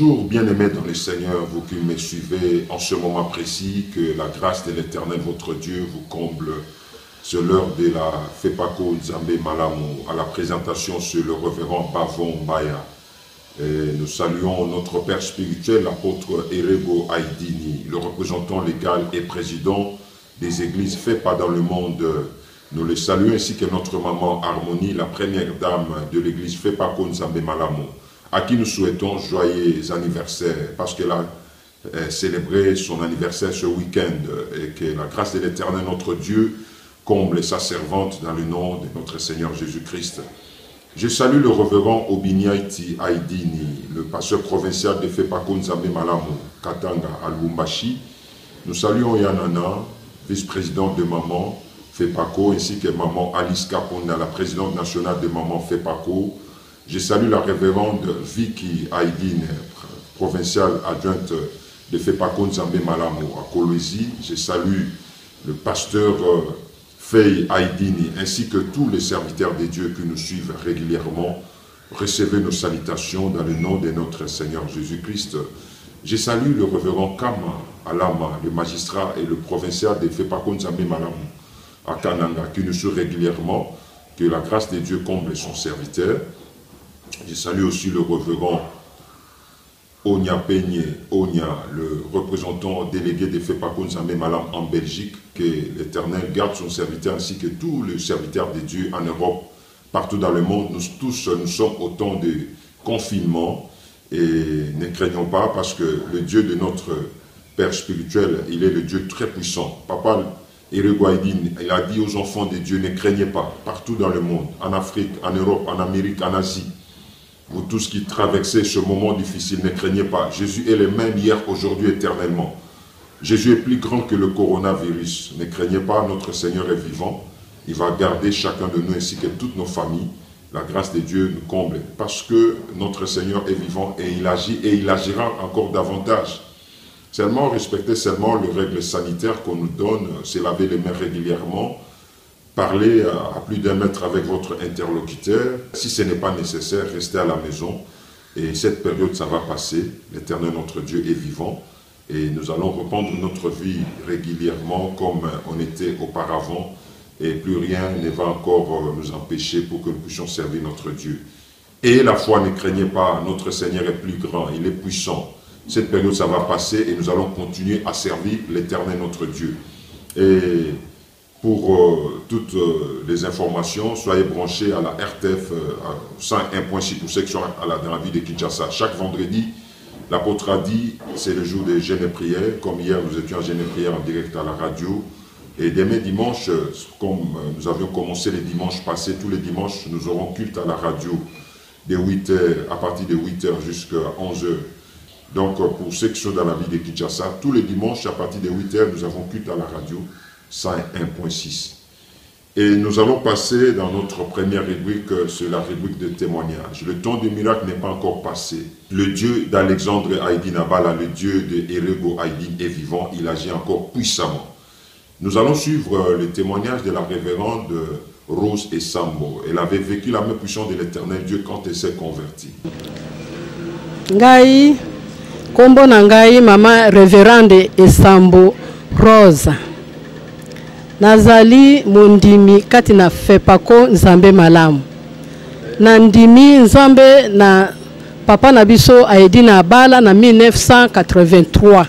Bonjour, bien-aimés dans le Seigneur, vous qui me suivez en ce moment précis, que la grâce de l'Éternel, votre Dieu, vous comble. C'est l'heure de la Fepako Nzambe Malamu, à la présentation sur le révérend Bavon Baya. Et nous saluons notre père spirituel, l'apôtre Erego Aïdini, le représentant légal et président des églises FEPA dans le monde. Nous le saluons ainsi que notre maman Harmonie, la première dame de l'église Fepako Nzambe Malamu, à qui nous souhaitons joyeux anniversaire, parce qu'elle a célébré son anniversaire ce week-end, et que la grâce de l'Éternel, notre Dieu, comble sa servante dans le nom de notre Seigneur Jésus-Christ. Je salue le révérend Obiniaiti Aïdini, le pasteur provincial de Fepako Nzambe Malamu, Katanga, à Lubumbashi. Nous saluons Yanana, vice-présidente de Maman Fepako, ainsi que Maman Alice Kaponda, la présidente nationale de Maman Fepako. Je salue la révérende Vicky Aïdine, provinciale adjointe de Fepako Nzambe Malamu à Kolwezi. Je salue le pasteur Fei Aïdini, ainsi que tous les serviteurs de Dieu qui nous suivent régulièrement. Recevez nos salutations dans le nom de notre Seigneur Jésus-Christ. Je salue le révérend Kama Alama, le magistrat et le provincial de Fepako Nzambe Malamu à Kananga, qui nous suit régulièrement. Que la grâce de Dieu comble son serviteur. Je salue aussi le révérend Onya Peigné, Onya, le représentant délégué de Fepako Nzambe Malamu en Belgique. Que l'Éternel garde son serviteur ainsi que tous les serviteurs de Dieu en Europe, partout dans le monde. Nous tous, nous sommes au temps de confinement et ne craignons pas parce que le Dieu de notre Père spirituel, il est le Dieu très puissant. Papa Erego Aïdine, il a dit aux enfants de Dieu, ne craignez pas, partout dans le monde, en Afrique, en Europe, en Amérique, en Asie. Vous tous qui traversez ce moment difficile, ne craignez pas. Jésus est le même hier, aujourd'hui, éternellement. Jésus est plus grand que le coronavirus. Ne craignez pas, notre Seigneur est vivant. Il va garder chacun de nous ainsi que toutes nos familles. La grâce de Dieu nous comble. Parce que notre Seigneur est vivant et il agit et il agira encore davantage. Seulement, respectez seulement les règles sanitaires qu'on nous donne. C'est laver les mains régulièrement. Parlez à plus d'un mètre avec votre interlocuteur. Si ce n'est pas nécessaire, restez à la maison. Et cette période, ça va passer. L'Éternel, notre Dieu, est vivant. Et nous allons reprendre notre vie régulièrement comme on était auparavant. Et plus rien ne va encore nous empêcher pour que nous puissions servir notre Dieu. Et la foi, ne craignez pas, notre Seigneur est plus grand, il est puissant. Cette période, ça va passer et nous allons continuer à servir l'Éternel, notre Dieu. Et pour toutes les informations, soyez branchés à la RTF 101.6 pour ceux qui sont dans la ville de Kinshasa. Chaque vendredi, l'apôtre a dit, c'est le jour des jeûnes et prières. Comme hier, nous étions en jeûne et prières en direct à la radio. Et demain dimanche, comme nous avions commencé les dimanches passés, tous les dimanches, nous aurons culte à la radio de 8h, à partir de 8h jusqu'à 11h. Donc, pour ceux qui sont dans la ville de Kinshasa, tous les dimanches, à partir de 8h, nous avons culte à la radio 101.6. Et nous allons passer dans notre première rubrique, c'est la rubrique de témoignage. Le temps du miracle n'est pas encore passé. Le Dieu d'Alexandre Aïdine Abala, le Dieu de Erego Aïdine est vivant, il agit encore puissamment. Nous allons suivre le témoignage de la révérende Rose Esambo. Elle avait vécu la main puissante de l'Éternel Dieu quand elle s'est convertie. Ngai, kombo na ngai mama révérende Esambo Rose. Nazali mundimi kati na Fepako Nzambe Malamu. Na ndimi Nzambe na papa na biso Aïdine Abala na 1983.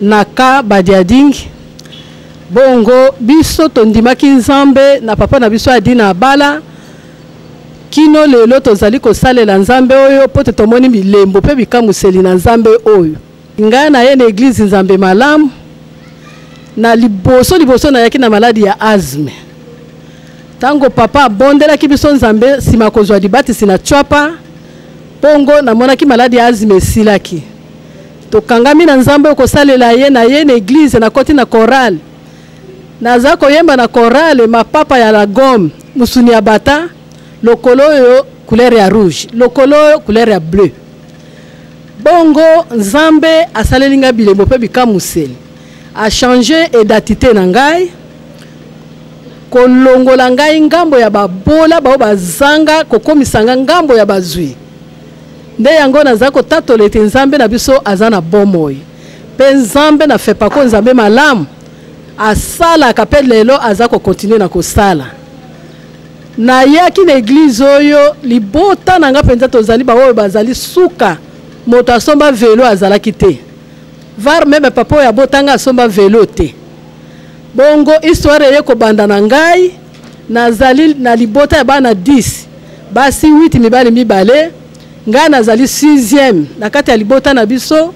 Naka Badiading. Bongo biso tondimaki Nzambe na papa na biso Aïdine Abala. Kino lelo tozali kosalela Nzambe oyo po tomoni bilembo pe bikamuseli na Nzambe oyo. Ngai na ye na église Nzambe Malamu. Na liboso na yaki na maladi ya asthme. Tango papa bondela ki biso Nzambe sima kozwa dibati sina chwapa. Bongo na monaki maladi ya asthme silaki. Tokangami na Nzambe kosalela ye na église na koti na chorale. Naza koyemba na chorale mapapa ya la gomme musuni ya bata lokolo yo couleur ya rouge, lokolo yo couleur ya bleu. Bongo Nzambe asalelinga bilembo pe bikamuseli. A changé identité na ngai. Kolongola ngai ngambo ya babola bao bazanga kokomisanga ngambo ya bazwi. nde yango naza kotatola ete nzambe na biso aza na bomoi mpe nzambe na fepako nzambe malamu asalaka mpe lelo aza kokontinue na kosala nayaki na eglize oyo libota na nga mpenza tozali baoyo bazali suka moto asomba velo azalaki te var meme papa oyo abotanga asomba velo te bongo histoire eye kobanda na ngai nazali na libota ya bana 10 basi 8 mibale mibale ngai nazali 6e na kati ya libota na biso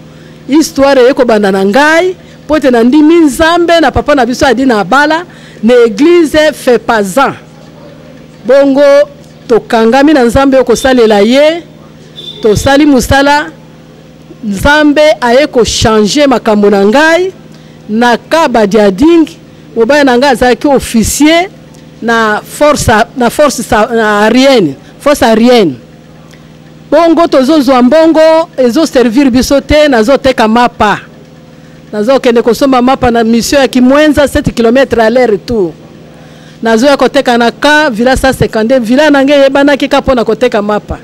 histoire eye kobanda na ngai po ete na ndimi nzambe na papa na biso adi na bala na eglize Fepazan bongo tokangami na nzambe oyo kosalela ye tosali musala nzambe aye kochange makambo na ngai na kaba diading mobaya na ngai azalaki officier na force aérienne bongo tozozwa mbongo ezoservir biso te nazoteka mapa nazokende kosomba mapa na mission ya Kimwenza 7 km aller retour nazoya koteka na ka villa 152 villa nange yebanaki ka pona koteka mapa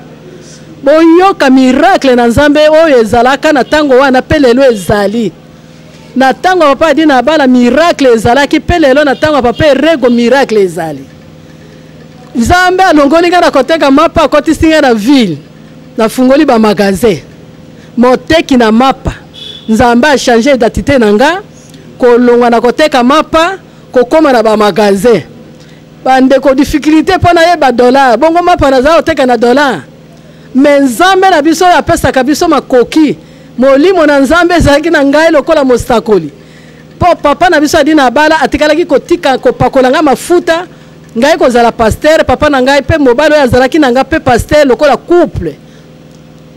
boyoka miracle na nzambe oyo ezalaka na tango wana pe lelo ezali na tango papa adi na bala miracle ezalaki pe lelo na tango papa erego miracle ezali nzambe alongoli nga na koteka mapa akotisi nga na ville nafungoli ba magasin moteki na mapa nzambe a changer identité na nga kolongwa na koteka mapa kokoma na ba magasin bandeko difficulté pona yeba dollar bongo mapa na za oteka na dollar mais nzambe na biso apesaka biso makoki molimo na nzambe ezalaki na ngai lokola mostakoli po papa na biso adi na bala atikalaki kotika kopakola nga mafuta ngai kozala pasteur papa na ngai pe mobali oyo azalaki na nga pe pasteur lokola couple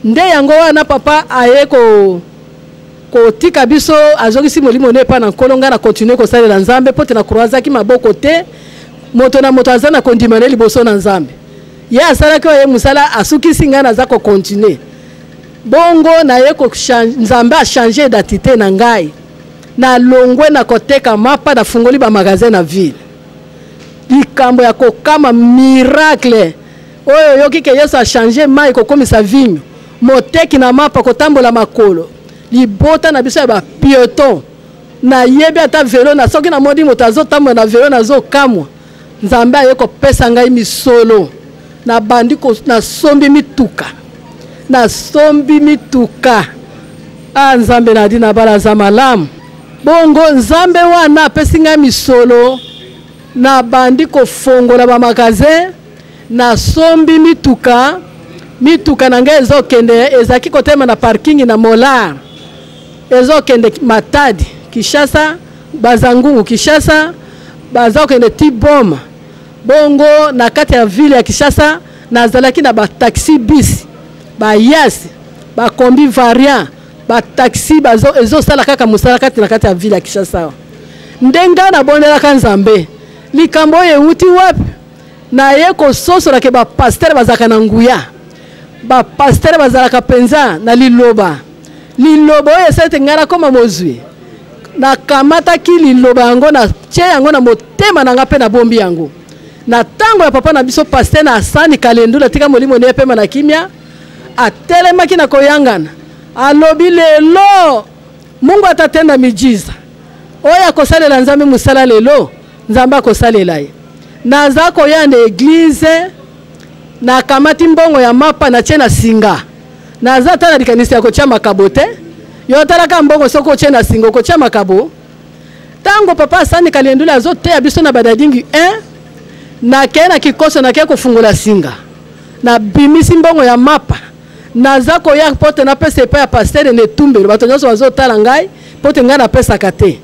nde yango wana papa aye kotika biso azokisi molimo ne pa na nkolo nga na continue kosalela nzambe po te na croisaki maboko te moto na moto aza na kondimane liboso na nzambe ye asalaki oyo ye musala asukisi ngai naza kokontinue bongo na ye nzambe achange identité na ngai na longwe na koteka mapa na fungoli ba magasin na ville likambo ya kokama miracle oyo yoki ke Yesu achange mai kokomisa vinyo moteki na mapa kotambola makolo libota na biso ya ba piéton na yebi ata velo na soki na modi moto azotambola na velo nazokamwa nzambe aye kopesa ngai misolo na bandi na sombi mituka nzambe na dina bala za malamu bongo nzambe wana apesi ngai misolo na bandi kofongola ba magasin na sombi mituka na ngai ezokende ezaki kotema na parking na Molar ezokende Matadi Kishasa Bazangungu Kishasa bazokende Tiboma bongo na kati ya ville ya Kishasa nazalaki na ba taxi bis ba yas ba kombi variant ba taxi ezosala kaka musala kati na kati ya ville ya Kishasa ndenga na bonelaka nzambe likambo euti wapi na ye kososola ke ba pasteur bazaka na nguya ba pasteur bazalaka penza na liloba oyo esete ngana koma mozwi na kamata ki liloba yango na tie yango na motema na nga pe na bombi yango na tango ya papa na biso pasteur na asani kalendula tika molimo ne pema na kimia atelemaki na koyangana alobi lelo Mungu atatenda mijiza oyo akosalela nzambe musala lelo nzambe akosalela ye naza koyanda eglize na kamati mbongo ya mapa na tie na singa naza tala likanisi ya kotia makabo te yo talaka mbongo soko kotia na singa kotia makabo tango papa asani kalendula azoteya biso na badadingi na ke na kikoso na ke kofungula singa na bimisi mbongo ya mapa naza koya pote na pesa epa ya pasteur ne tumbelo bato nyonso bazotala ngai pote ngai na pesa kate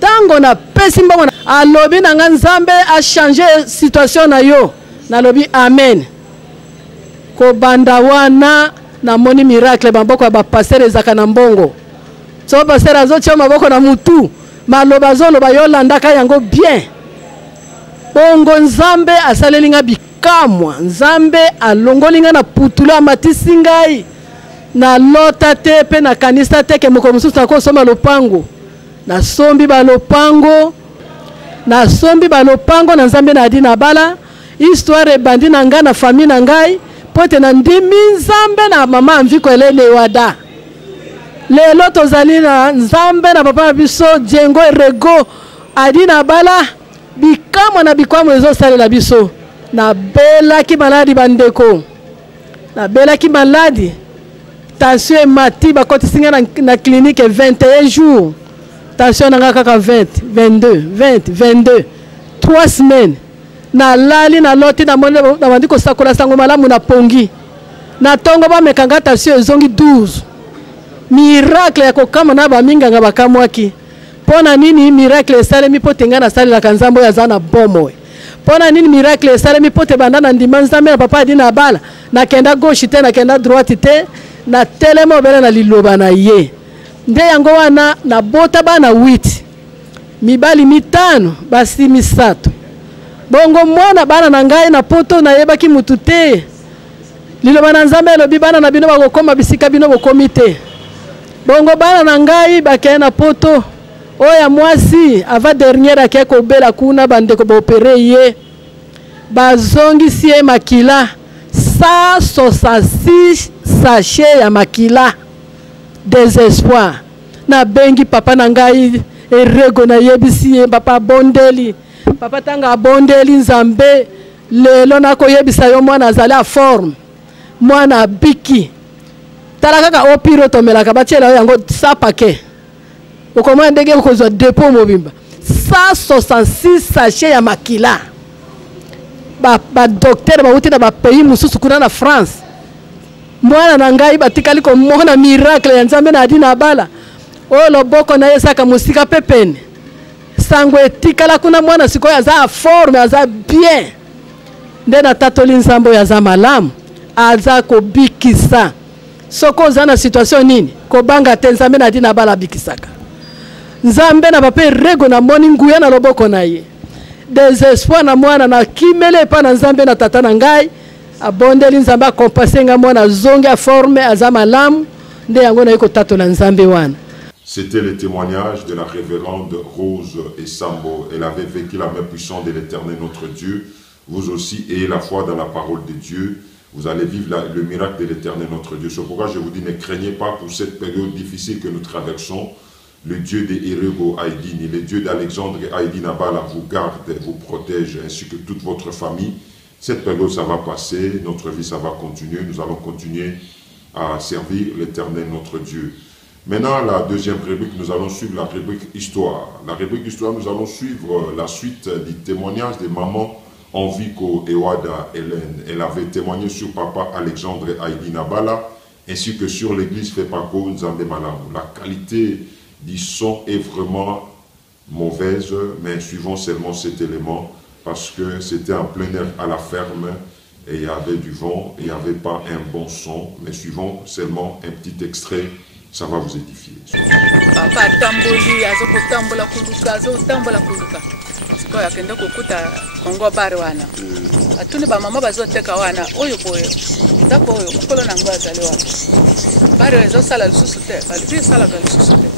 tango na pesi mbongo alobi na nga nzambe a changer situation na yo nalobi amen kobanda wana na moni miracle maboko ya ba pasteur ezaka na mbongo so pasteur azotia maboko na mutu maloba zoloba yo landaka yango bien bongo nzambe asaleli nga bikamwa nzambe alongoli nga na putula amatisi ngai na lota te pe na kanisa te ke moko mosusu akosomba lopango nasombi balopango na nzambe na adi na bala histoire ebandi na ngai na famille na ngai pote na ndimi nzambe na mama amviko elene wada lelo tozali na nzambe na papa na biso Diengo Erego adina bala bikamwa na bikwamo ezosalela biso na belaki maladi bandeko na belaki maladi tension emati bakotisinga na clinique 21 jours tension nanga kaka 20 22 20 22 3 semaines na lali na loti na monde na bandi kosakola sango malamu na pongi na tongo bamekanga tension ezongi 12 miracle ya kokama na baminganga bakamwaki pona nini miracle esalemi po tenga na salelaka nzambo ya zana bomo pona nini miracle esalemi po te banda na ndima nzambe na papa adina bala na kenda gauche te na kenda droite te na telemo obele na liloba na ye nde yango wana na bota bana 8 mibali 5 basi 3 bongo mwana bana na ngai na poto na yebaki mutu te liloba na nzambe elobi bana na bino bakokoma bisika bino bokomi te bongo bana na ngai bakeye na poto oya mwasi ava dernière ake kobela kuna bandeko baopere ye bazongisi ye makila 166 sachet ya makila désespoir na bengi papa na ngai Erego na yebisi ye papa bondeli papa tanga bondeli nzambe lelo na koyebisa yo mwana azali a forme mwana biki tala kaka opiro tomelaka bachela yango sapake okoma ndenge okozwa dépôt mobimba 166 sachet ya makila ba docteur ba uti na ba pays mususu kuna na France mwana na ngai batikali ko mona miracle ya nzambe na adina bala o loboko na yesaka musika pepene sango etikala kuna mwana sikoyo aza forme aza bien nde na tatoli nzambo ya za malamu aza kobikisa soko oza na situation nini kobanga te nzambe na adina bala bikisaka nzambe na papa Erego na moni nguya na loboko na ye désespoir na mwana na kimele pa na nzambe na tata na ngai abondeli nzambe akompasenga mwana zonge a forme aza malamu nde yango na yeko tatola nzambe wana. C'était le témoignage de la révérende Rose Esambo. Elle avait vécu la main puissante de l'Éternel notre Dieu. Vous aussi ayez la foi dans la parole de Dieu. Vous allez vivre le miracle de l'Éternel notre Dieu. C'est pourquoi je vous dis, ne craignez pas pour cette période difficile que nous traversons. Le Dieu de Erego Aïdini, le Dieu d'Alexandre Aïdini Abala vous garde, vous protège, ainsi que toute votre famille. Cette période, ça va passer, notre vie, ça va continuer. Nous allons continuer à servir l'Éternel notre Dieu. Maintenant, la deuxième rubrique, nous allons suivre la rubrique Histoire. La rubrique Histoire, nous allons suivre la suite du témoignage de maman Enviko Ewada Hélène. Elle avait témoigné sur papa Alexandre Aïdini Abala, ainsi que sur l'église Fepako Nzambe Malamu. La qualité du son est vraiment mauvaise, mais suivons seulement cet élément, parce que c'était en plein air à la ferme, et il y avait du vent, et il n'y avait pas un bon son, mais suivons seulement un petit extrait, ça va vous édifier. Papa tamboli azoko tambola kuluka zo tambola kuluka siko yakenda kokuta kongo bare wana atuni ba mama bazoteka wana oyo boyo ndako oyo mukolo nango azali wana bare zo sala lisusu te bali sala lisusu te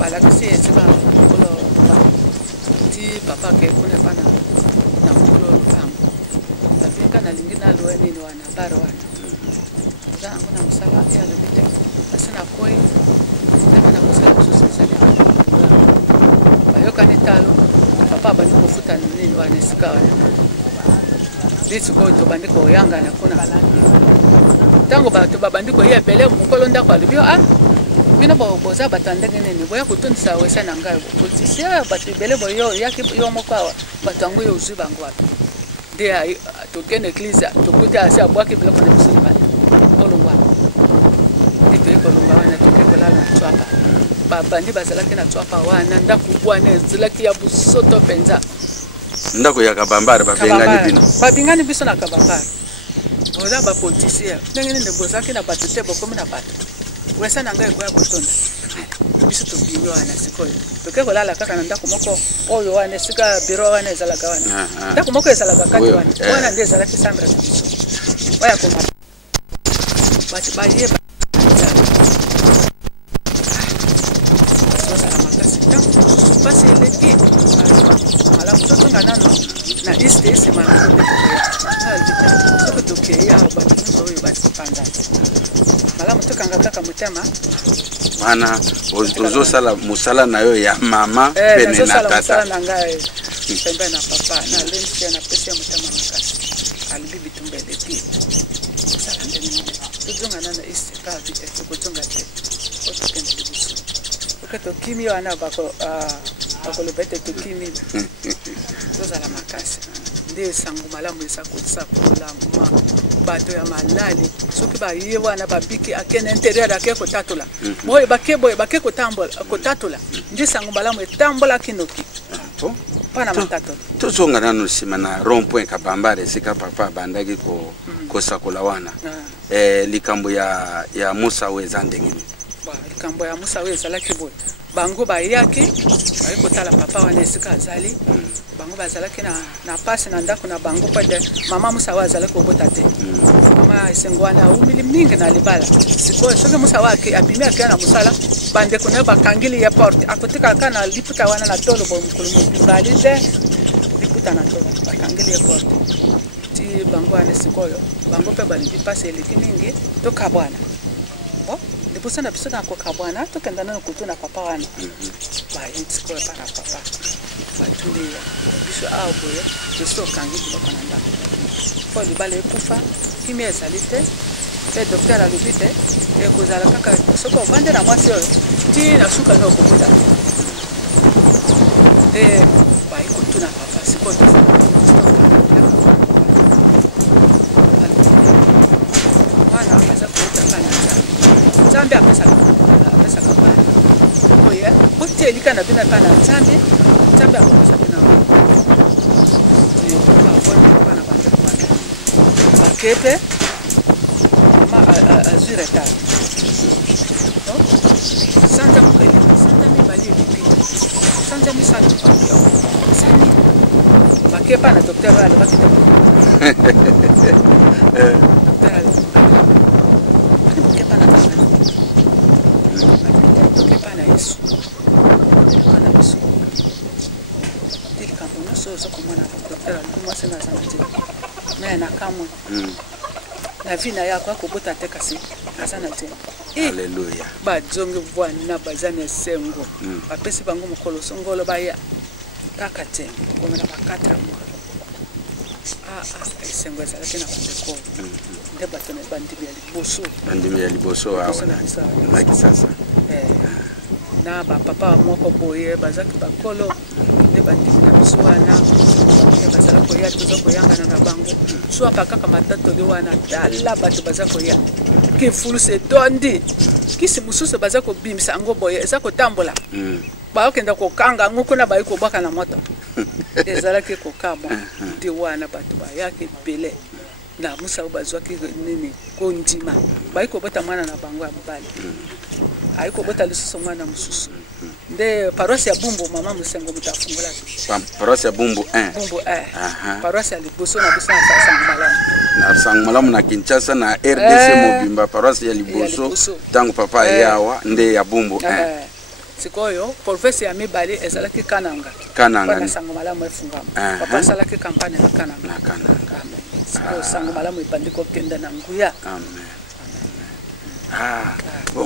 bala kisi eziba mukolo ti papa ke kuna pana na mukolo kama tabinga na lingina loeni ni wana bare wana zangu na msala ya lobite asina koi ndakana kusala lisusu bayoka nitalo papa bandi kofuta nini wana sika wana litsi ko to bandi ko yanga na kuna tango bato babandi ko yebele mukolo ndako alibio bino boza batandenge nini boya kutundisa wesa na ngai kutisia bato bele boyo yaki yo mokawa batango yo uzibango wapi de to kene eglise to kuta asa bwaki bele ko na bisimba olungwa ito ekolunga wana to kekola na twapa babandi bazalaki na twapa wana ndako bwana ezalaki ya busoto penza ndako ya kabambara babingani biso na kabambara boza ba politicien ndenge nini bozaki na bato te bokomi na bato wesa na ngai koya botonda biso to binyo wana sikoyo to kekola kaka na ndako moko oyo wana sika biro wana ezalaka wana ndako moko ezalaka kati wana nde ezalaki sambre biso waya koma bati baye basi leki ala mtoto nganano na este ese mana ko tokei awa bato nyonso oyo bali kopanda malamu tokanga kaka motema wana ozosala mosala na yo ya mama pene na tata na ngai pembe na papa na lensi na pesi ya motema makasi alibi bitumba lepi sala ndeni tozonga na iseka vite tokozonga te otokende libusu oketo kimi wana bakolobete tokimi tozala makasi nde sango malamu esakolisa kolanguma bato ya malali soki baye wana babiki akene interieur ake kotatola boye bake kotatola nde sango malamu etambolaki noki pana matatola tozonga nano nsima na rond point kabambare esika papa abandaki kosakola wana likambo ya musa oyo eza ndenge nini likambo ya musa oyo ezalaki boye bango bayaki baye kotala papa wana esika azali bango bazalaki na pasi na ndako na bango pade mama musa oyo azalaki kobota te mama esengo wana aumili mingi na libala sikoyo soki musa oyo abimi akeya na mosala bandeko naye bakangili ye porte akotika kaka na liputa wana na tolo boye mokolo mobimba ali te liputa na tolo bakangili ye porte ti bango wana sikoyo bango mpe balingi pasi eleki mingi tokabwana lipusa na biso na kokabwana tokenda nano kutu na papa wana bayiti sikoyo pa na papa batuli biso awa boye biso okangi biloko na ndako po libala ekufa kimi ezali te mpe docteur alobi te ekozala kaka soki ovande na mwasi oyo ti na suka nde okokuta nde bayi kotuna papa sikoyo mwana aza koutaka na nzambe apesaka bana oye otelika na bino epa na nzambe akopesa bino bana bandeko bana bakepe mama azwi retard sanza mokeleka sanza mibali elipi sanza misato sani bakepa na docteur oyo alobaki te docteur bakepa na Yesu kana biso tilika mbono so komona docteur mwasi na zanati mais na kamwe na vie na yako akobota te kasi azana te Haleluya bazonge bwana bazana esengo bapesi bango mokolo songolo baya kaka te komona ba 4 mois esengo ezalaki na bandeko nde bato na bandimi ya liboso awa na kisasa na papa moko boye bazaki bakolo nde bandimi na biso wana bazala koya toza koyangana na bango so apakaka matatoli wana tala bato baza koya kifulu se tondi kisi mususu baza kobimisa yango boye eza kotambola baokenda kokanga ngo kuna bayi kobwaka na moto ezalaki kokama nde wana bato bayaki ebele na musa oyo bazwaki nini kondima bayi kobota mwana na bango ya mobali ayi kobota lisusu mwana mosusu nde paroisse ya Bumbu mama Musengo mutafungola paroisse ya Bumbu 1 Bumbu 1 paroisse ya Liboso na biso na Sango Malamu na Sango Malamu na Kinshasa na RDC Mobimba paroisse ya Liboso tango papa yawa nde ya Bumbu 1 sikoyo province ya mibali ezalaki Kananga na Sango Malamu efungama papa salaki campagne na Kananga sikoyo Sango Malamu ebandi kokenda na nguya amen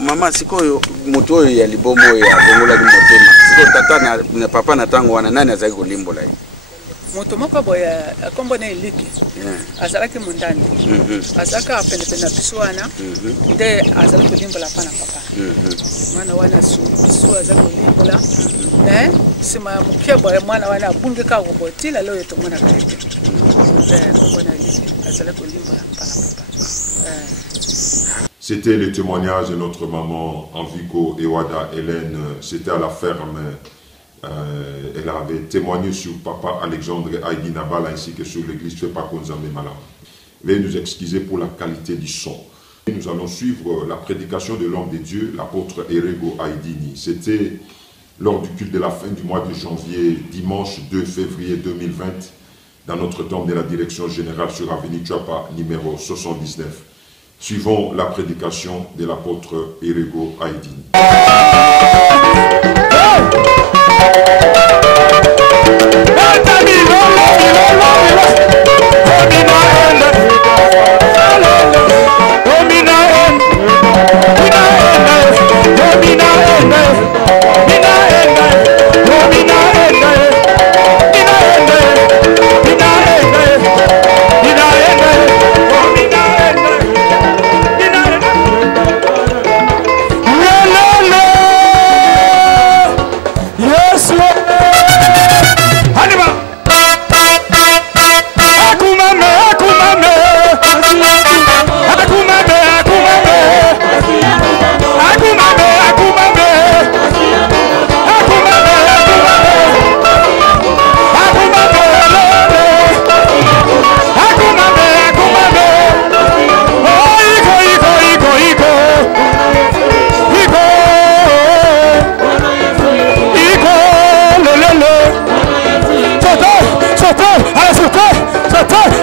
mama sikoyo moto oyo ya libomo ya bongola di motema sikoyo tata na papa na tango wana nani azaki kolimbola ye moto moko boye akombo na eliki azalaki mundani azaka penepene na biso wana nde azalaki kolimbola pa na papa mwana wana su azalaki kolimbola nsima ya moke boye mwana wana abungi kaka kobotila leo tomonaka ete kombo na eliki azalaki kolimbola pa na papa. C'était le témoignage de notre maman Envico Ewada Hélène. C'était à la ferme. Elle avait témoigné sur papa Alexandre Aïdi Nabala ainsi que sur l'église Fepako Nzambe Malamu. Veuillez nous excuser pour la qualité du son. Nous allons suivre la prédication de l'homme de Dieu, l'apôtre Erego Aïdini. C'était lors du culte de la fin du mois de janvier, dimanche 2 février 2020, dans notre temple de la direction générale sur avenue Tchapa, numéro 79. Suivons la prédication de l'apôtre Erego Aïdini.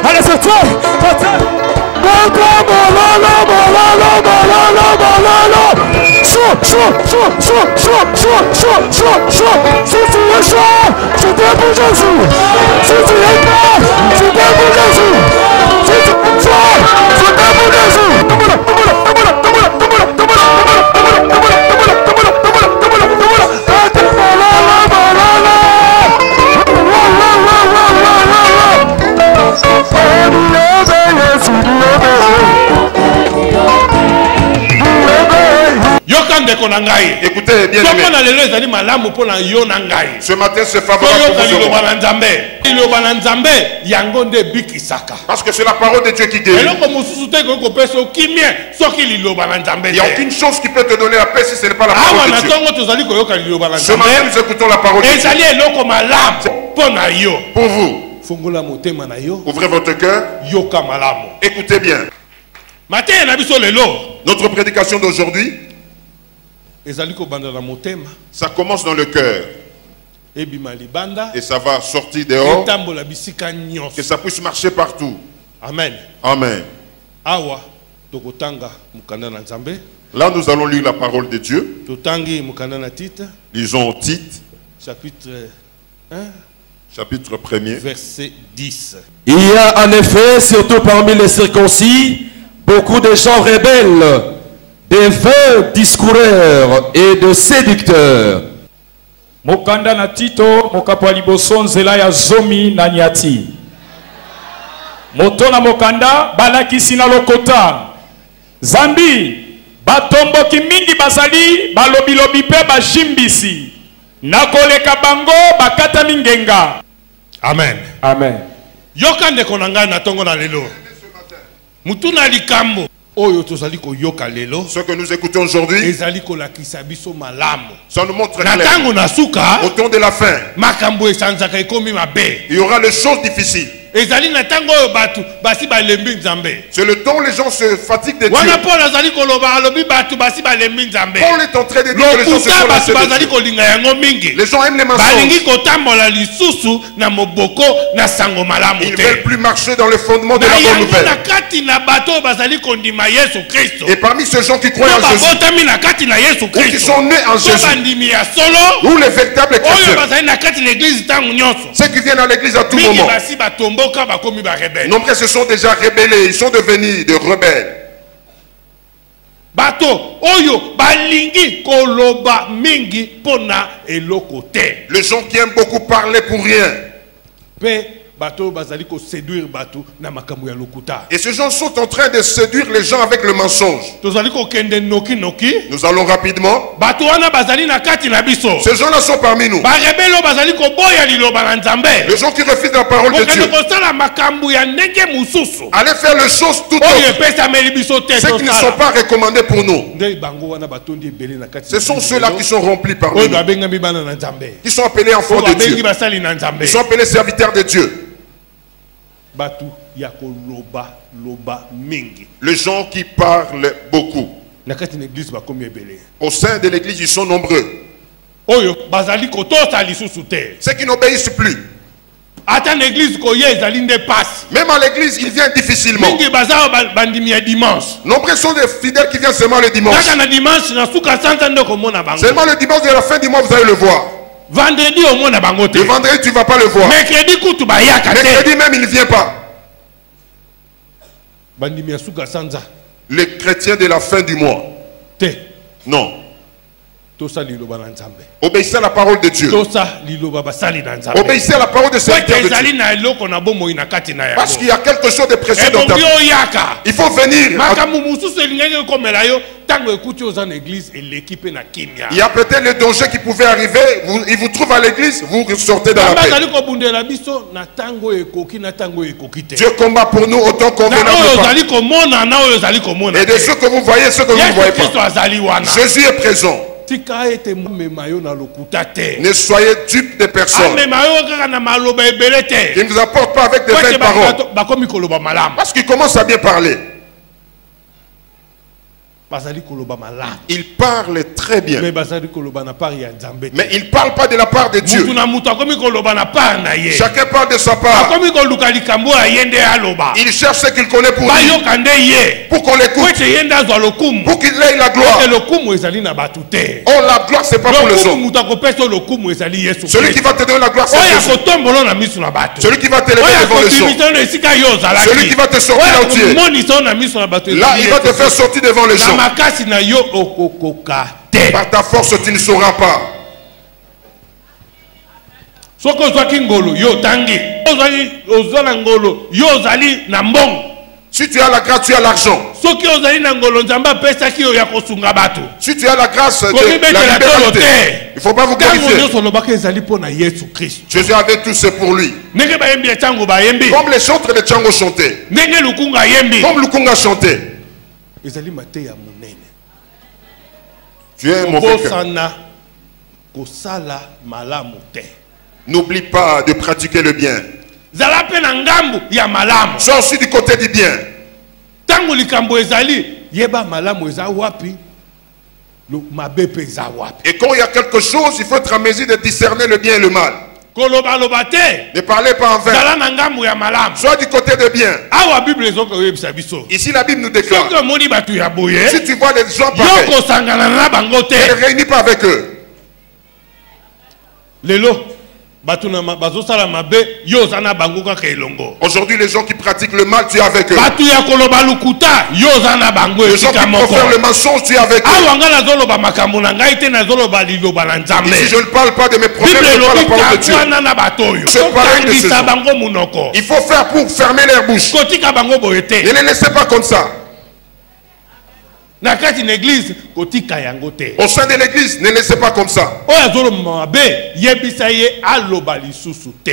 Allez, sortez. Écoutez bien aimé. Ce matin c'est favorable pour vous. Parce que c'est la parole de Dieu qui guérit. Il n'y a aucune chose qui peut te donner la paix si ce n'est pas la parole de Dieu. Ce matin nous écoutons la parole de Dieu. Pour vous. Ouvrez votre cœur. Écoutez bien. Notre prédication d'aujourd'hui, ça commence dans le cœur et ça va sortir dehors, que ça puisse marcher partout. Amen. Amen. Là nous allons lire la parole de Dieu. Lisons Tite chapitre 1 chapitre 1er verset 10. Il y a en effet, surtout parmi les circoncis, beaucoup de gens rebelles, des vins discoureurs et de séducteurs. Mokanda na Tito, mokapwa liboso nzela ya zomi na nyati. Moto na mokanda, balakisi na lokota. Zambi, batomboki mingi bazali, balobilobi pe bajimbisi. Nakoleka bango, bakata mingenga. Amen. Amen. Yokande konanga na tongo na lelo. Mutuna likambo. Ce que nous écoutons aujourd'hui, ça nous montre clair. Au temps de la fin, il y aura les choses difficiles. C'est le temps où les gens se fatiguent de Dieu. Paul est en train de dire que les gens se font lasser de Dieu. Les gens aiment les mensonges. Ils ne veulent plus marcher dans le fondement de la bonne nouvelle. Et parmi ces gens qui croient en Jésus, ou qui sont nés en Jésus, ou les véritables chrétiens, ceux qui viennent à l'église à tout moment, nombreux se sont déjà rebellés, ils sont devenus des rebelles. Les gens qui aiment beaucoup parler pour rien. Et ces gens sont en train de séduire les gens avec le mensonge. Nous allons rapidement. Ces gens-là sont parmi nous. Les gens qui refusent la parole de Dieu. Allez faire les choses toutes autres. Ceux qui ne sont pas recommandés pour nous. Ce sont ceux-là qui sont remplis parmi nous. Qui sont appelés enfants de Dieu. Ils sont appelés serviteurs de Dieu. Les gens qui parlent beaucoup. Au sein de l'église, ils sont nombreux. Ceux qui n'obéissent plus. Même à l'église, ils viennent difficilement. Nombreux sont des fidèles qui viennent seulement le dimanche. Seulement le dimanche de la fin du mois, vous allez le voir. Vendredi, le vendredi, tu ne vas pas le voir. Mercredi même, il ne vient pas. Les chrétiens de la fin du mois. Non. Obéissez à la parole de Dieu. Obéissez à la parole de serviteur de Dieu. Parce qu'il y a quelque chose de précieux dans ta vie. Il faut venir. Il y a peut-être le danger qui pouvait arriver. Il vous trouve à l'église, vous sortez dans la paix. Dieu combat pour nous autant convenablement. Et de ceux que vous voyez, ceux que vous ne voyez pas. Jésus est présent. Ne soyez dupes des personnes. Ils ne vous apportent pas avec des belles paroles. Parce qu'ils commencent à bien parler. Il parle très bien. Mais il ne parle pas de la part de Dieu. Chacun parle de sa part. Il cherche ce qu'il connaît pour lui. Pour qu'on l'écoute. Pour qu'il ait la gloire. Oh, la gloire, ce n'est pas pour les hommes. Celui qui va te donner la gloire, c'est Jésus. Celui qui va te lever devant les gens. Celui qui va te sortir là où tu es. Là, il va te faire sortir devant les gens. Par ta force, tu ne sauras pas. Si tu as la grâce, tu as l'argent. Si tu as la grâce de la liberté, il ne faut pas vous qualifier. Jésus avait tout ce pour lui. Comme les chantres de Tchango chantaient. Comme Lukunga chantait. Tu es mon frère. N'oublie pas de pratiquer le bien. Sois aussi du côté du bien. Et quand il y a quelque chose, il faut être en mesure de discerner le bien et le mal. Ne parlez pas en vain. Sois du côté de bien. Ici la Bible nous déclare. Si tu vois des gens pareils, ne réunis pas avec eux. Aujourd'hui, les gens qui pratiquent le mal, tu es avec eux. Les gens qui profèrent le mensonge, tu es avec eux. Ici, je ne parle pas de mes problèmes, je parle la parole de Dieu. Je parle de ces gens. Il faut faire pour fermer leur bouche. Ne les laissez pas comme ça. Au sein de l'église, ne laissez pas comme ça.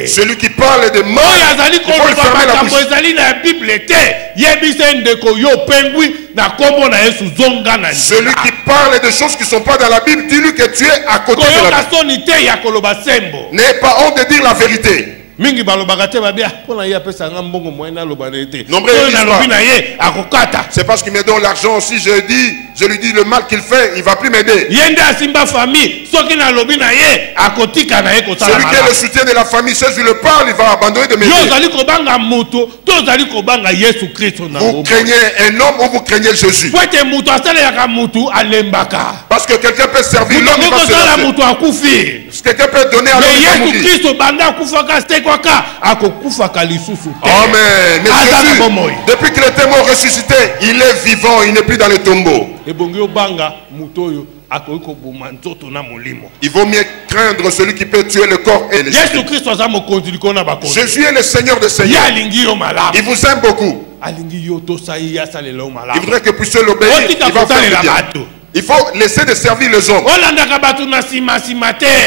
Celui qui parle de mal, il faut lui fermer la bouche. Celui qui parle de choses qui ne sont pas dans la Bible, dis-lui que tu es à côté de la Bible. N'aie pas honte de dire la vérité. Nombreux c'est parce qu'il me donne l'argent aussi, je lui dis le mal qu'il fait, il ne va plus m'aider. Celui qui est le soutien de la famille, si je lui parle, il va abandonner de m'aider. Vous craignez un homme ou vous craignez Jésus? Parce que quelqu'un peut servir l'homme, il va se laisser. Quelqu'un peut donner à l'homme, il va mourir. Amen. Mais Jésus, depuis qu'il était mort ressuscité, il est vivant, il n'est plus dans le tombeau. Il vaut mieux craindre celui qui peut tuer le corps et l'esprit. Jésus est le Seigneur des Seigneurs. Il vous aime beaucoup. Il voudrait que vous puissiez l'obéir. Il va faire le bien. Il faut laisser de servir les hommes. Il ne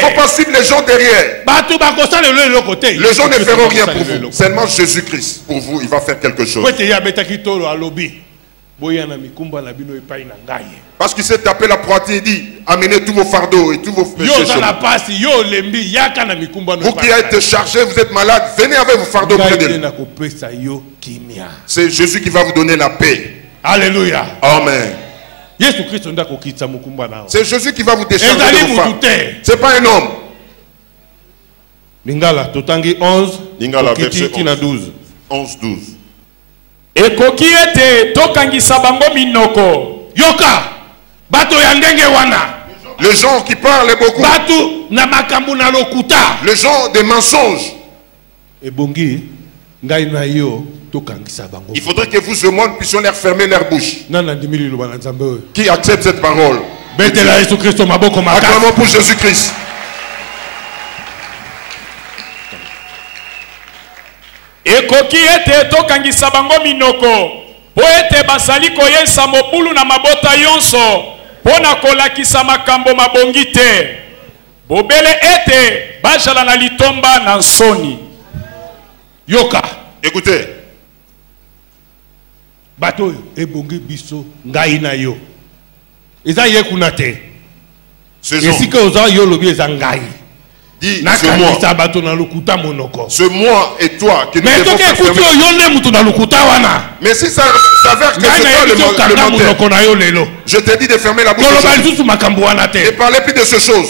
faut pas suivre les gens derrière. Les gens ne feront rien pour vous. Seulement Jésus-Christ, pour vous, il va faire quelque chose. Parce qu'il s'est tapé la poitrine et dit, amenez tous vos fardeaux et tous vos péchés. Vous qui êtes chargés, vous êtes malades, venez avec vos fardeaux près de lui. C'est Jésus qui va vous donner la paix. Alléluia. Amen. C'est Jésus qui va vous décharger de vos fardeaux. Ce n'est pas un homme. Lingala, Totangi 11, Lingala, verset 12. 11-12. Ekoki ete tokangisa bango minoko. Yoka, bato ya ndenge wana. Les gens qui parlent beaucoup. Bato na makambu na lokuta. Les gens des mensonges. Ebongi, ngai na yo tokangisa bango. Il faudrait que vous et moi puissions leur fermer leur bouche. Qui accepte cette parole? Acclamons pour Jésus-Christ. Ekoki ete tokangisa bango minoko po ete basali koyesa mobulu na mabota yonso pona kolakisa makambo mabongi te bobele ete bajala na litomba na nsoni. Yoka, écoutez, bato ebongi biso ngai na yo eza ye kuna te esika oza yo lobi eza ngai Dis, c'est moi. C'est moi et toi qui nous devons faire fermer. Mais si ça s'avère que c'est toi le menteur, je te dis de fermer la bouche et parler plus de ces choses.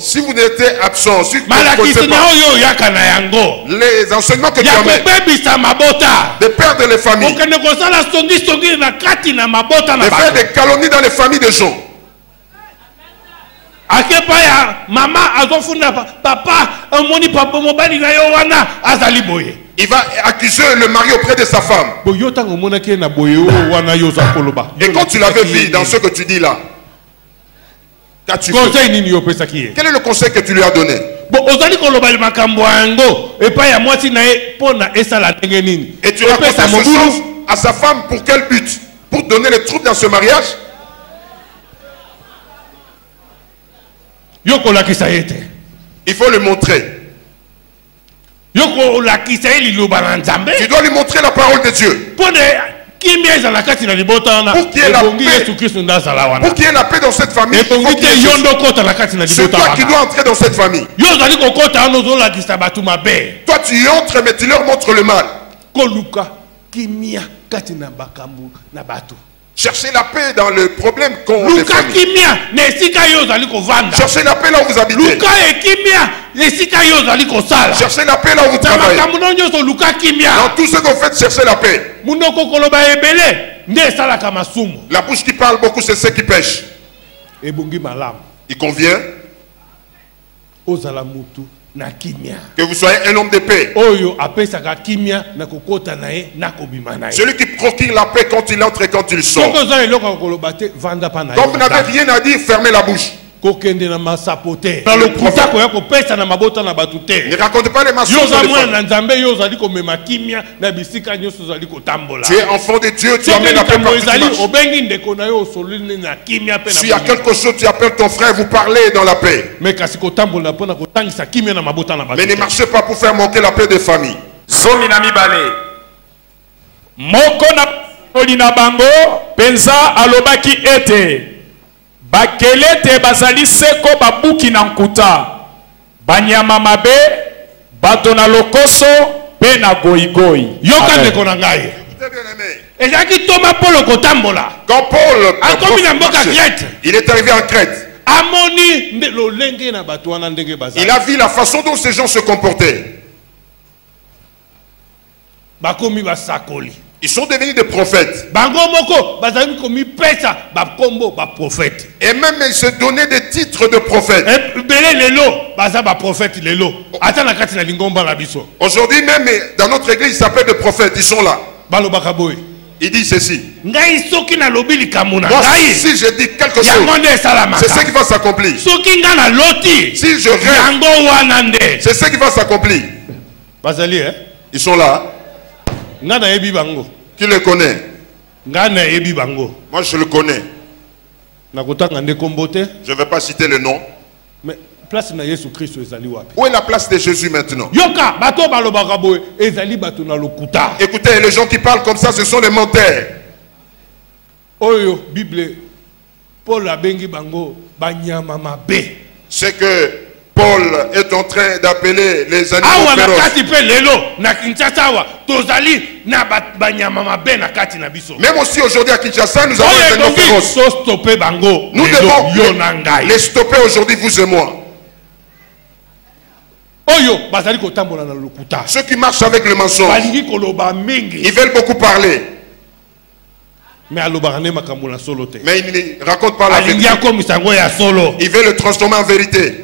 Si vous étiez absent, si vous ne connaissez pas les enseignements que tu amènes, de perdre les familles, de faire des calomnies dans les familles des gens. Il va accuser le mari auprès de sa femme. Et quand tu l'avais vu dans ce que tu dis là, qu'as-tu fait? Quel est le conseil que tu lui as donné? Et tu racontes ces choses à sa femme pour quel but? Pour donner les troubles dans ce mariage? Il faut le montrer. Tu dois lui montrer la parole de Dieu. Pour qu'il y ait la paix. Pour qu'il y ait la paix dans cette famille. C'est toi qui dois entrer dans cette famille. Toi tu entres mais tu leur montres le mal. Cherchez la paix dans le problème qu'ont les familles. Cherchez la paix là où vous habitez. Cherchez la paix là où vous travaillez. Dans tout ce que vous faites, cherchez la paix. La bouche qui parle beaucoup, c'est ceux qui pêchent. Il convient que vous soyez un homme de paix. Celui qui procure la paix quand il entre et quand il sort. Quand vous n'avez rien à dire, fermez la bouche. Ne racontez pas les mensonges. Tu es enfant de Dieu, tu amènes la paix partout. S'il y a quelque chose, tu appelles ton frère, vous parlez dans la paix. Mais ne marchez pas pour faire manquer la paix des familles. Bakelete bazali seko babuki na nkuta banyama mabe bato na lokoso pe na goigoi yoka ndeko na ngai ezaki toma Paul kotambola quand Paul il est arrivé en Crète. amoni lolenge na bato wana ndenge bazali il a vu la façon dont ces gens se comportaient. bakomi basakoli. Ils sont devenus des prophètes. Et même ils se donnaient des titres de prophètes. Aujourd'hui même dans notre église ils s'appellent des prophètes. Ils sont là. Il dit ceci. Moi si je dis quelque chose, c'est ce qui va s'accomplir. Si je rêve, c'est ce qui va s'accomplir. Ils sont là. Qui le connaît? Moi je le connais. Je ne vais pas citer le nom. Mais place na Jésus Christ ezali wapi? Où est la place de Jésus maintenant? Écoutez, les gens qui parlent comme ça, ce sont les menteurs. Oyo Bible Paul abengi bango banyama mabe. C'est que Paul est en train d'appeler les animaux féroces. Même aussi aujourd'hui à Kinshasa, nous avons des animaux féroces. Nous devons les stopper aujourd'hui, vous et moi. Ceux qui marchent avec le mensonge, ils veulent beaucoup parler. Mais ils ne racontent pas la vérité. Ils veulent le transformer en vérité.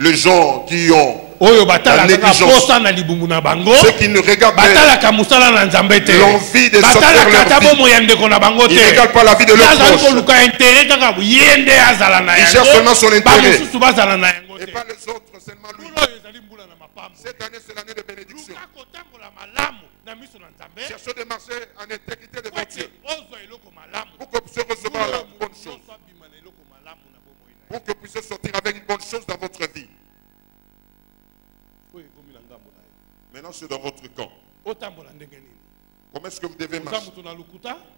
Les gens qui ont la négligence, ceux qui ne regardent pas l'envie de sortir leur vie, ils ne regardent pas la vie de leur proche. Ils cherchent seulement son intérêt et pas les autres, seulement lui. Cette année c'est l'année de bénédiction. Cherchez de marcher en intégrité devant Dieu pour que vous puissiez recevoir la bonne chose. Pour que vous puissiez sortir avec une bonne chose dans votre vie. Maintenant, c'est dans votre camp. Comment est-ce que vous devez marcher?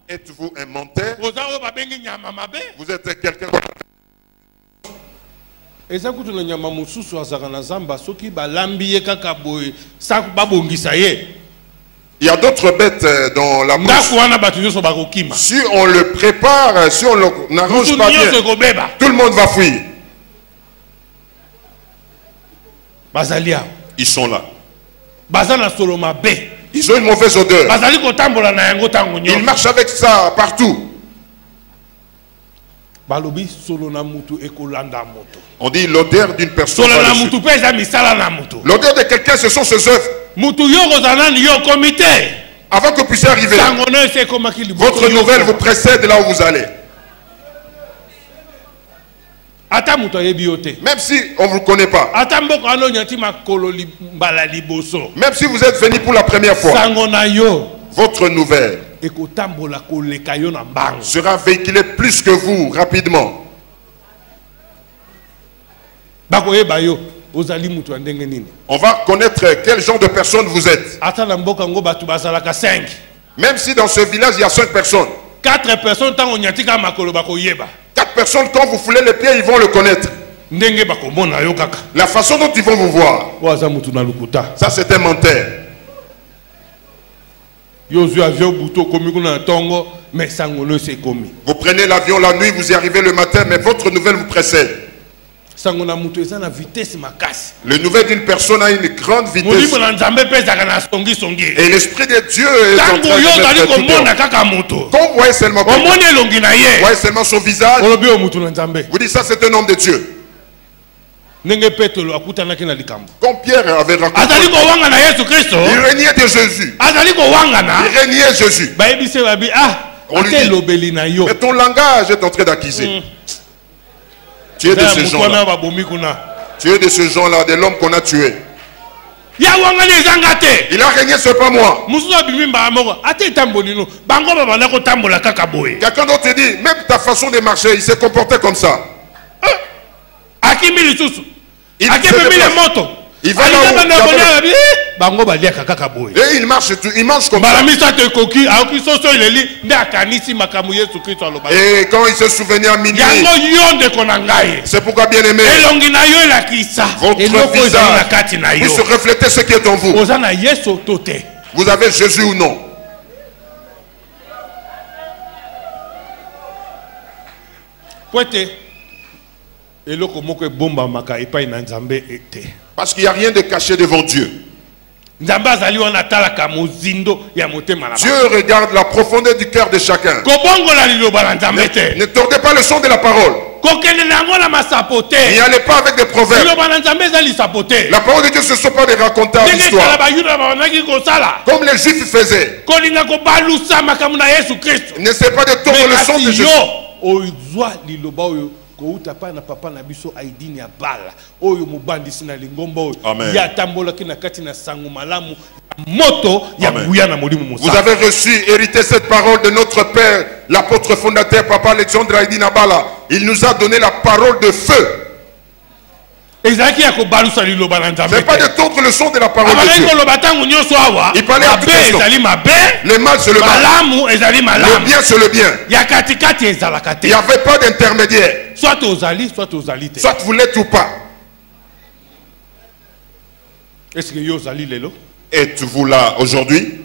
Êtes-vous un menteur? Vous êtes quelqu'un... Il y a d'autres bêtes dans la bouche. Si on le prépare, si on n'arrange pas bien, tout le monde va fuir. Ils sont là. Ils ont une mauvaise odeur. Ils marchent avec ça partout. On dit l'odeur d'une personne. L'odeur de quelqu'un, ce sont ses œuvres. Avant que vous puissiez arriver, votre nouvelle vous précède là où vous allez. Même si on ne vous connaît pas. Même si vous êtes venu pour la première fois, votre nouvelle sera véhiculée plus que vous rapidement. On va connaître quel genre de personne vous êtes. Même si dans ce village il y a 5 personnes. 4 personnes, quand vous foulez les pieds, ils vont le connaître. La façon dont ils vont vous voir. Ça, c'est un menteur. Vous prenez l'avion la nuit, vous y arrivez le matin, mais votre nouvelle vous précède. Le nouvelle d'une personne a une grande vitesse. Et l'esprit de Dieu est en train de mettre. Quand vous voyez seulement son visage, vous dites ça c'est un homme de Dieu. Quand Pierre avait rencontré, il régnait de Jésus. Il régnait Jésus. On lui dit, mais ton langage est en train d'acquiser. Tu es de ces gens-là. Tu es de ce genre-là, de l'homme qu'on a tué. Il a régné, ce n'est pas moi. Quelqu'un d'autre dit, même ta façon de marcher, il s'est comporté comme ça. Il va là et il marche comme ça. Et quand il se souvenait à minuit, c'est pourquoi bien aimé, votre visage puisse refléter ce qui est en vous. Vous avez Jésus ou non? Parce qu'il n'y a rien de caché devant Dieu. Dieu regarde la profondeur du cœur de chacun. Ne tordez pas le son de la parole. N'y allez pas avec des proverbes. La parole de Dieu, ce ne sont pas des racontars d'histoire. Comme les Juifs faisaient. N'essayez pas de tordre le son de Jésus. Amen. Vous avez reçu, hérité cette parole de notre Père, l'apôtre fondateur, Papa Alexandre Aïdine Abala. Il nous a donné la parole de feu. C'est pas de tordre le son de la parole de Dieu. Il parlait à tout instant. Le mal c'est le mal. Le bien c'est le bien. Il n'y avait pas d'intermédiaire. Soit vous l'êtes ou pas. Êtes-vous là aujourd'hui?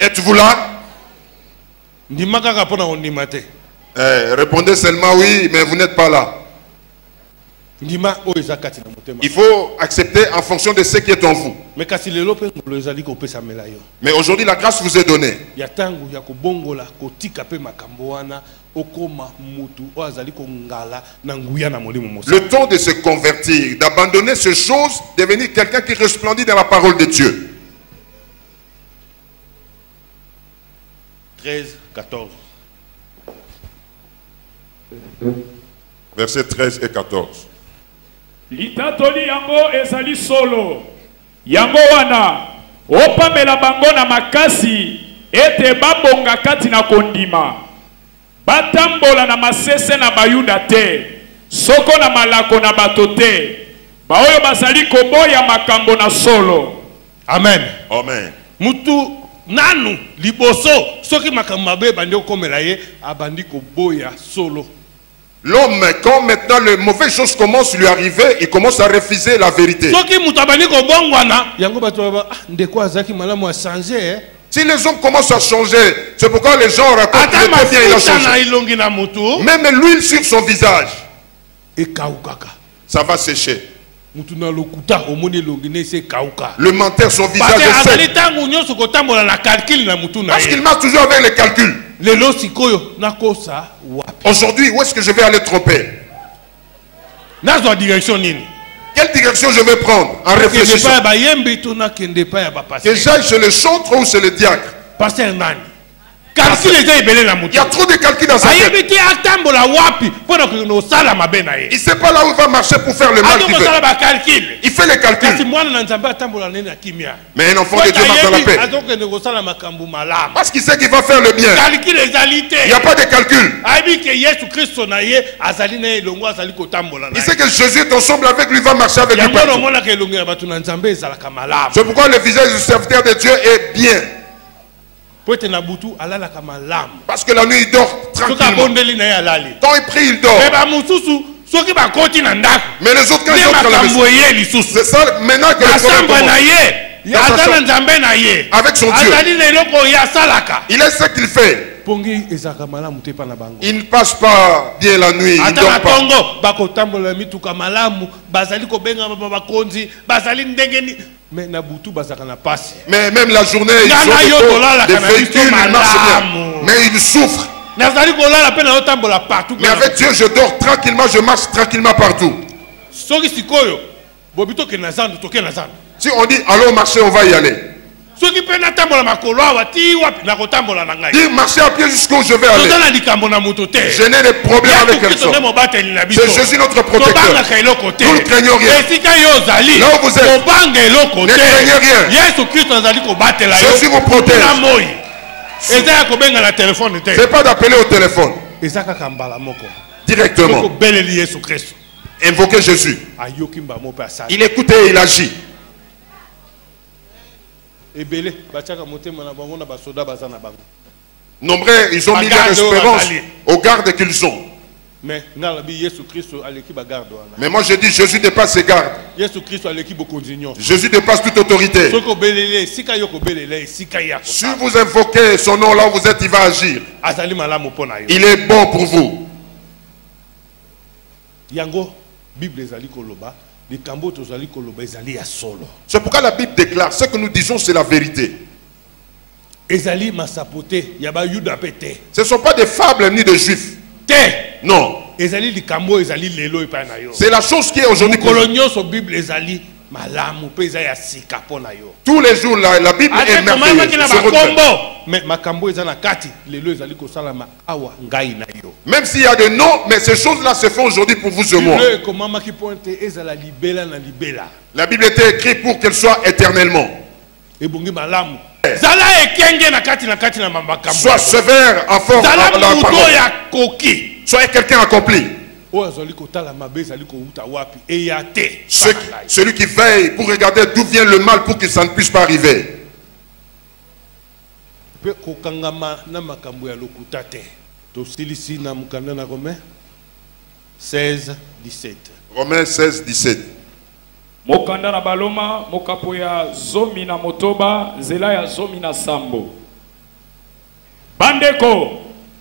Êtes-vous là? Répondez seulement oui, mais vous n'êtes pas là. Il faut accepter en fonction de ce qui est en vous. Mais aujourd'hui, la grâce vous est donnée. Le temps de se convertir, d'abandonner ces choses, devenir quelqu'un qui resplendit dans la parole de Dieu. 13, 14. Versets 13 et 14. Litatoli yango ezali solo. Yango wana opamela bango na makasi ete babonga kati na kondima. Batambola na masese na bayuda te. Soko na malako na bato te. Baoyo bazali koboya makambo na solo. Amen. Amen. Mutu nanu liboso soki makambabe bandi okomela ye abandi koboya solo. L'homme, quand maintenant les mauvaises choses commencent à lui arriver, il commence à refuser la vérité. Si les hommes commencent à changer, c'est pourquoi les gens racontent qu'il était bien, il a changé. Même l'huile sur son visage, ça va sécher. Le menteur, son visage est sec. Parce qu'il marche toujours avec les calculs. Aujourd'hui, où est-ce que je vais aller tromper? Quelle direction je vais prendre en réfléchissant? Que j'aille chez le chantre ou chez le diacre? Il y a trop de calculs dans sa tête. Il ne sait pas là où il va marcher pour faire le mal qu'il veut. Il fait les calculs. Mais un enfant de Dieu marche dans la paix. Parce qu'il sait qu'il va faire le bien. Il n'y a pas de calcul. Il sait que Jésus est ensemble avec lui, va marcher avec lui partout. C'est pourquoi le visage du serviteur de Dieu est bien. Parce que la nuit il dort tranquillement. Quand il prie, il dort. Mais les autres, quand ils entrent à la maison, c'est ça maintenant que le problème commence. Avec son Dieu. Il est ce qu'il fait. Il ne passe pas bien la nuit. Il ne dort pas. Mais même la journée, ils ont des véhicules, ils marchent bien. Mais ils souffrent. Mais avec Dieu, je dors tranquillement, je marche tranquillement partout. Si on dit allons marcher, on va y aller. Dire marcher à pied jusqu'où je vais aller. Je n'ai de problème avec personne. C'est Jésus notre protecteur. Nous ne craignons rien. Là où vous êtes, ne craignez rien. Jésus vous protège. Ce n'est pas d'appeler au téléphone. Directement. Invoquez Jésus. Il écoute et il agit. Nombreux, ils ont mis leur espérance aux gardes qu'ils ont. Mais moi je dis, Jésus dépasse ses gardes. Jésus dépasse toute autorité. Si vous invoquez son nom là où vous êtes, il va agir. Il est bon pour vous. C'est pourquoi la Bible déclare, ce que nous disons c'est la vérité. Ce ne sont pas des fables ni des juifs. Non. C'est la chose qui est aujourd'hui. Tous les jours, la Bible est merveilleuse. Même s'il y a des noms, mais ces choses-là se font aujourd'hui pour vous et moi. La Bible était écrite pour qu'elle soit éternellement. Sois sévère en forme à la parole. Soyez quelqu'un accompli. Celui qui veille pour regarder d'où vient le mal pour que ça ne puisse pas arriver. Romains 16, 17. Mokanda na baloma mokapo ya zomi na motoba nzela ya zomi na sambo. Bandeko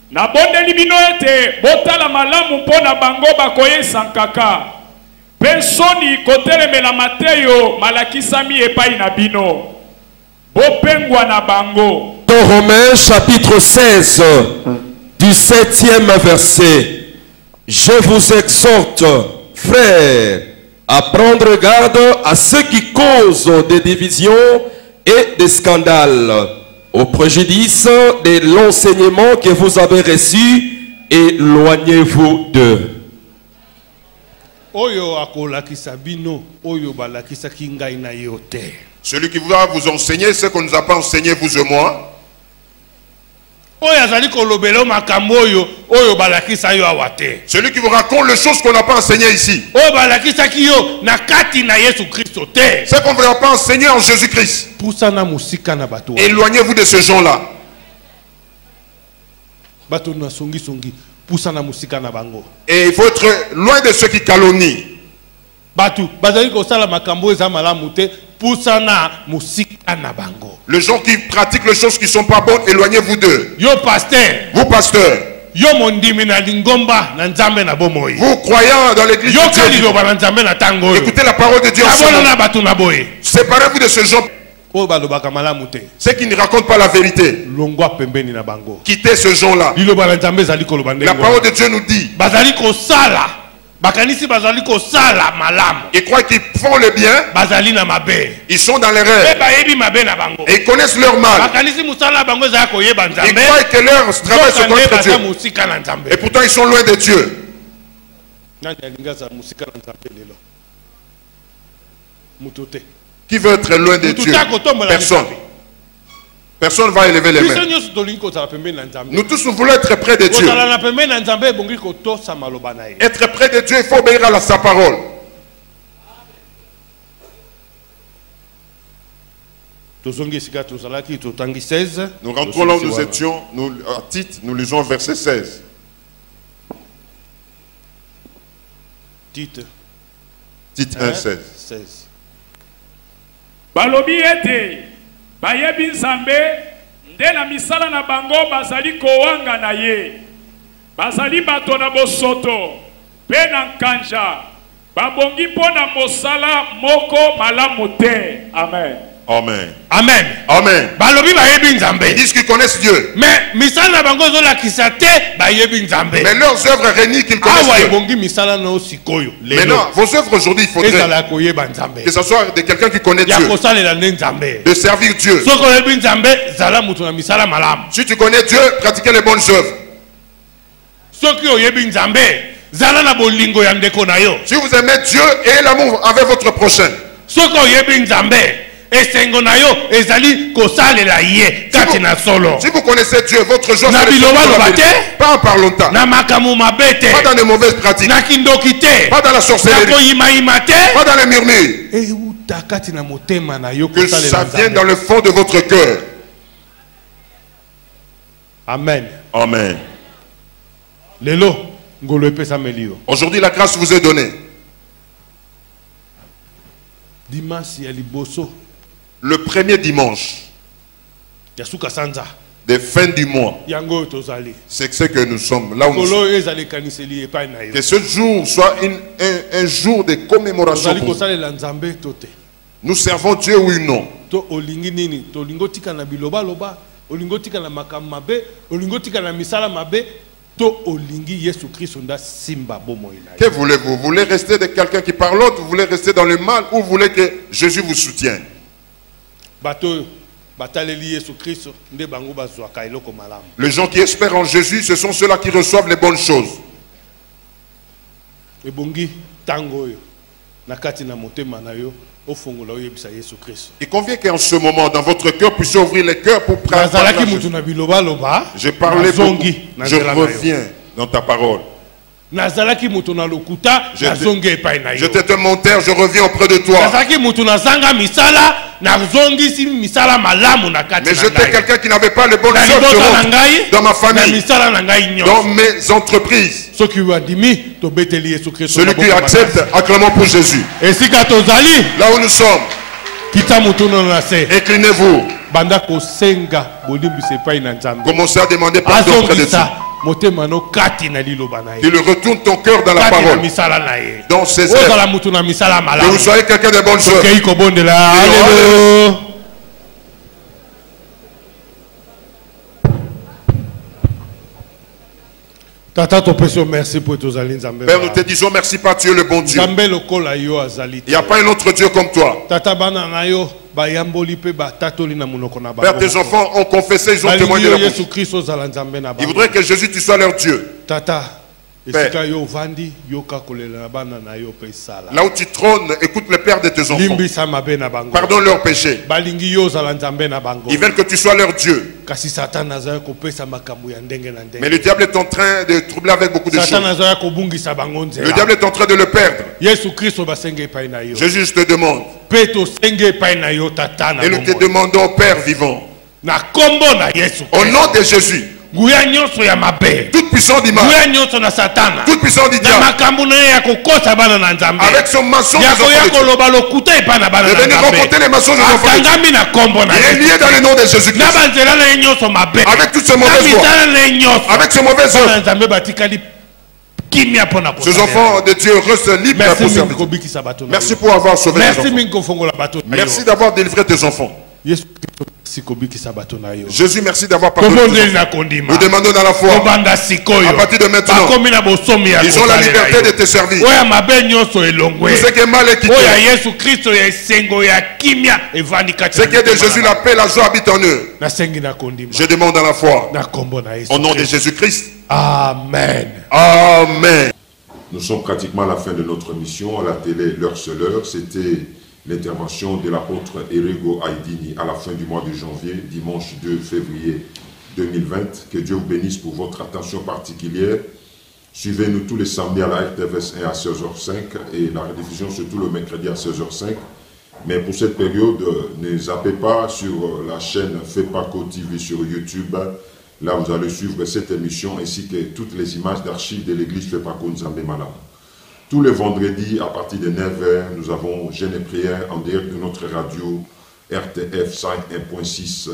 na bondeli bino ete botala malamu mpona bango bakoyesa nkaka. Pensoni kotelemela Mateyo malakisami epai na bino. Bopengwa na bango. Romains chapitre 16 du 7e verset. Je vous exhorte, frères, à prendre garde à ceux qui causent des divisions et des scandales, au préjudice de l'enseignement que vous avez reçu, éloignez-vous d'eux. Celui qui va vous enseigner ce qu'on ne nous a pas enseigné, vous et moi. Celui qui vous raconte les choses qu'on n'a pas enseignées ici. C'est qu'on ne vous a pas enseigné en Jésus-Christ. Éloignez-vous de ces gens-là. Et il faut être loin de ceux qui calomnient. Les gens qui pratiquent les choses qui ne sont pas bonnes, éloignez-vous d'eux. Vous, pasteur. Vous, croyant dans l'église de Dieu, écoutez la parole de Dieu en ce moment. Séparez-vous de ce gens. Ceux qui ne racontent pas la vérité. Quittez ce gens-là. La parole de Dieu nous dit. Ils croient qu'ils font le bien. Ils sont dans l'erreur. Et ils connaissent leur mal. Ils croient que leur travail se contre Dieu. Et pourtant ils sont loin de Dieu. Qui veut être loin de Dieu? Personne. Personne ne va élever les mains. Nous tous nous voulons être près de Dieu. Être près de Dieu, il faut obéir à sa parole. Nous rentrons là où nous étions, à Tite, nous lisons verset 16. Tite 1, 16. Balobi ete bayebi nzambe nde na misala na bango bazali kowanga na ye bazali bato na bosoto pe na nkanja babongi mpo na mosala moko malamu te. Amen. Amen. Amen. Amen. Balobi bayebi nzambe. Ils disent qu'ils connaissent Dieu. Mais misala na bango zo la kisate bayebi nzambe. Mais leurs œuvres renient qu'ils connaissent Dieu. Bongi misala no sikoyo. Maintenant, vos œuvres aujourd'hui, il faudrait que ce soit de quelqu'un qui connaît Dieu. De servir Dieu. Si tu connais Dieu, pratiquez les bonnes œuvres. Si vous aimez Dieu et l'amour avec votre prochain. Si vous connaissez Dieu, votre joie pas en parlant pas dans les mauvaises pratiques, pas dans la sorcellerie, pas dans les murmures, que ça vienne dans le fond de votre cœur. Amen. Amen. Aujourd'hui, la grâce vous est donnée. Le premier dimanche des fins du mois, c'est ce que nous sommes là où nous sommes. Que ce jour soit un jour de commémoration. Nous servons Dieu, oui ou non? Que voulez-vous? Vous voulez rester de quelqu'un qui parle l'autre? Vous voulez rester dans le mal ou vous voulez que Jésus vous soutienne? Les gens qui espèrent en Jésus, ce sont ceux-là qui reçoivent les bonnes choses. Il convient qu'en ce moment, dans votre cœur, puissiez ouvrir les cœurs pour prendre. J'ai parlé beaucoup. Je reviens dans ta parole. J'étais un monteur, je reviens auprès de toi. Mais j'étais quelqu'un qui n'avait pas le bon sort dans ma famille, dans mes entreprises. Celui qui accepte, acclamons pour Jésus. Là où nous sommes, inclinez-vous. Commencez à demander pardon auprès de Dieu. Il retourne ton cœur dans la parole, dans ses œuvres. Que vous soyez quelqu'un de bonne chose. Père, nous te disons merci par Dieu le bon Dieu. Il n'y a pas un autre Dieu comme toi. Père, tes enfants ont confessé, ils ont témoigné. Ils voudraient que Jésus, tu sois leur Dieu. Père, là où tu trônes, écoute le Père de tes enfants. Pardonne leurs péchés. Ils veulent que tu sois leur Dieu. Mais le diable est en train de troubler avec beaucoup de choses. Le diable est en train de le perdre. Jésus te demande. Et nous te demandons, Père vivant, au nom de Jésus, toute puissance du mal, toute puissance du diable, avec son mensonge, de venir rencontrer les mensonges des enfants, il est lié dans le nom de Jésus-Christ, avec toutes ces mauvaises voies, avec ces mauvaises œuvres. Ces enfants de Dieu restent libres pour servir. Merci pour avoir sauvé tes enfants. Merci d'avoir délivré tes enfants. Jésus, merci d'avoir pardonné. Nous demandons dans la foi, à partir de maintenant, ils ont la liberté de te servir. Tout ce qui est mal est quitté. Ce qui est de Jésus, la paix, la joie habite en eux. Je demande dans la foi, au nom de Jésus-Christ. Amen. Amen. Nous sommes pratiquement à la fin de notre mission à la télé L'heure c'est l'heure. C'était l'intervention de l'apôtre Erego Aidini à la fin du mois de janvier, dimanche 2 février 2020. Que Dieu vous bénisse pour votre attention particulière. Suivez-nous tous les samedis à la RTVS 1 à 16h05 et la rediffusion surtout le mercredi à 16h05. Mais pour cette période, ne zappez pas sur la chaîne FEPACO TV sur YouTube. Là, vous allez suivre cette émission ainsi que toutes les images d'archives de l'église FEPACO Nzambe Malam. Tous les vendredis, à partir de 9h, nous avons jeûne et prière en direct de notre radio RTF 5.1.6,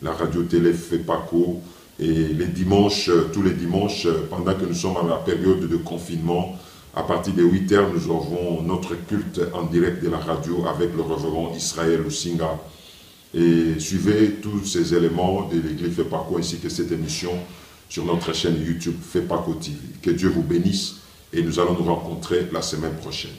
la radio-télé FEPACO. Et les dimanches, tous les dimanches, pendant que nous sommes à la période de confinement, à partir de 8h, nous aurons notre culte en direct de la radio avec le révérend Israël Osinga. Et suivez tous ces éléments de l'église FEPACO ainsi que cette émission sur notre chaîne YouTube FEPACO TV. Que Dieu vous bénisse. Et nous allons nous rencontrer la semaine prochaine.